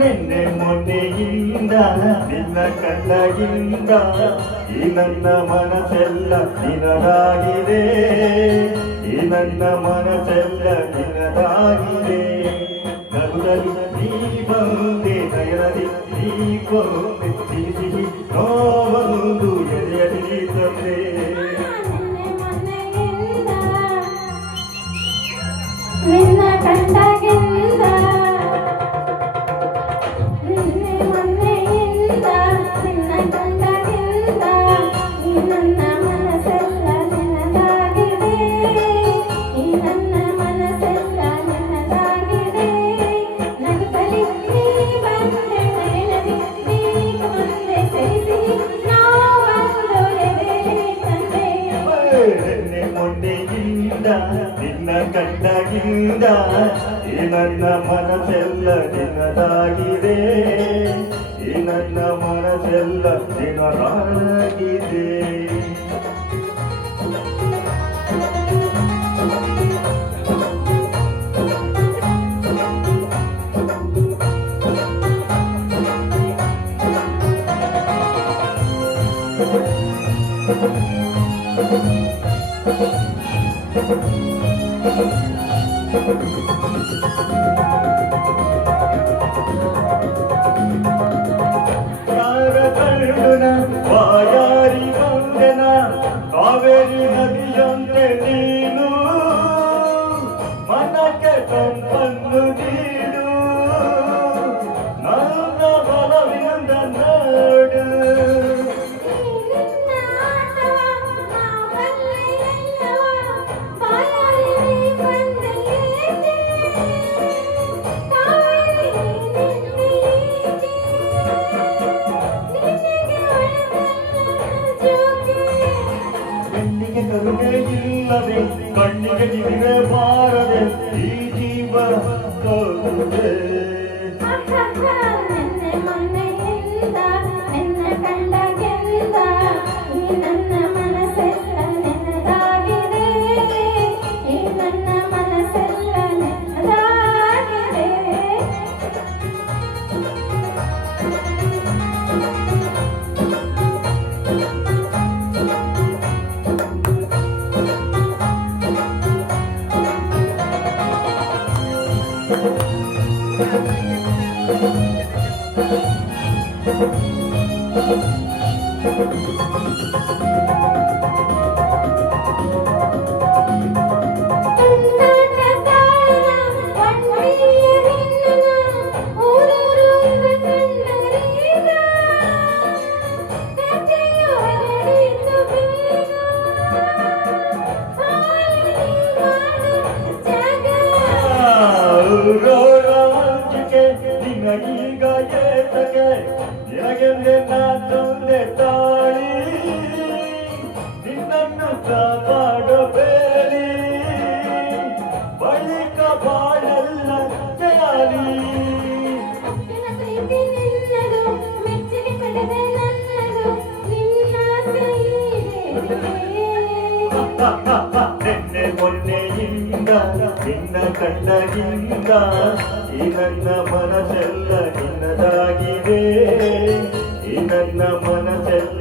ನಿನ್ನೆ ಮೊನ್ನೆಯಿಂದ ನಿನ್ನ ಕಂಡಗಿಂದ ಈ ನನ್ನ ಮನಸ್ಸೆಲ್ಲ ನಿನದಾಗಿದೆ, ಈ ನನ್ನ ಮನಸ್ಸೆಲ್ಲ ನಿನದಾಗಿದೆ. ನಗುತ್ತಲಿ ನೀ ಬಂದೆ, ನಯನದಿ ನೀ ಬಂದೆ, ಸಿಹಿ ಸಿಹಿ ನೋವೊಂದು ಎದೆಯಲ್ಲಿ ತಂದೆ. ನಿನ್ನ ಕಂಡಗಿಂದ ನಿನ್ನ ಕಂಡಗಿಂದ ಈ ನನ್ನ ಮನಸ್ಸೆಲ್ಲ ನಿನ್ನದಾಗಿದೆ, ಈ ನನ್ನ ಮನಸ್ಸೆಲ್ಲ ನಿನದಾಗಿದೆ. ಯಾರ ಕರುಣ ವಾಯಾರಿ ಬಂದೆನ ಕಾವೇರಿ ನದಿಯೊಂದೆ ನೀನು, ಮನಕ್ಕೆ ತಂಪನ್ನು ನೀಡು, ನನ್ನ ಬಲವಿಂದ ನೋಡು. ಕಣ್ಣಿಗೆ ಕರುಣೆ ಇಲ್ಲದೆ, ಕಣ್ಣಿಗೆ ನಿದ್ರೆ ಬಾರದೆ, ಈ ಜೀವ ಹೋಗುತ್ತದೆ. ನಿನಗೀಗ ಏತಕ್ಕೆ, ನಿನಗೆಂದೆ ನಾ ತಂದೆ ತಾಳಿ, ನಿನ್ನನ್ನು ಕಾಪಾಡಬೇಡಿ, ಬಳಿಕ ಬಾಳೆಲ್ಲ ಜಾಲಿ. ನಿನ್ನೆ ಮೊನ್ನೆಯಿಂದ ನಿನ್ನ ಕಂಡಗಿಂದ ಈ ನನ್ನ ಮನಸ್ಸೆಲ್ಲ ನಿನ್ನದಾಗಿದೆ, ಈ ನನ್ನ ಮನಸ್ಸೆಲ್ಲ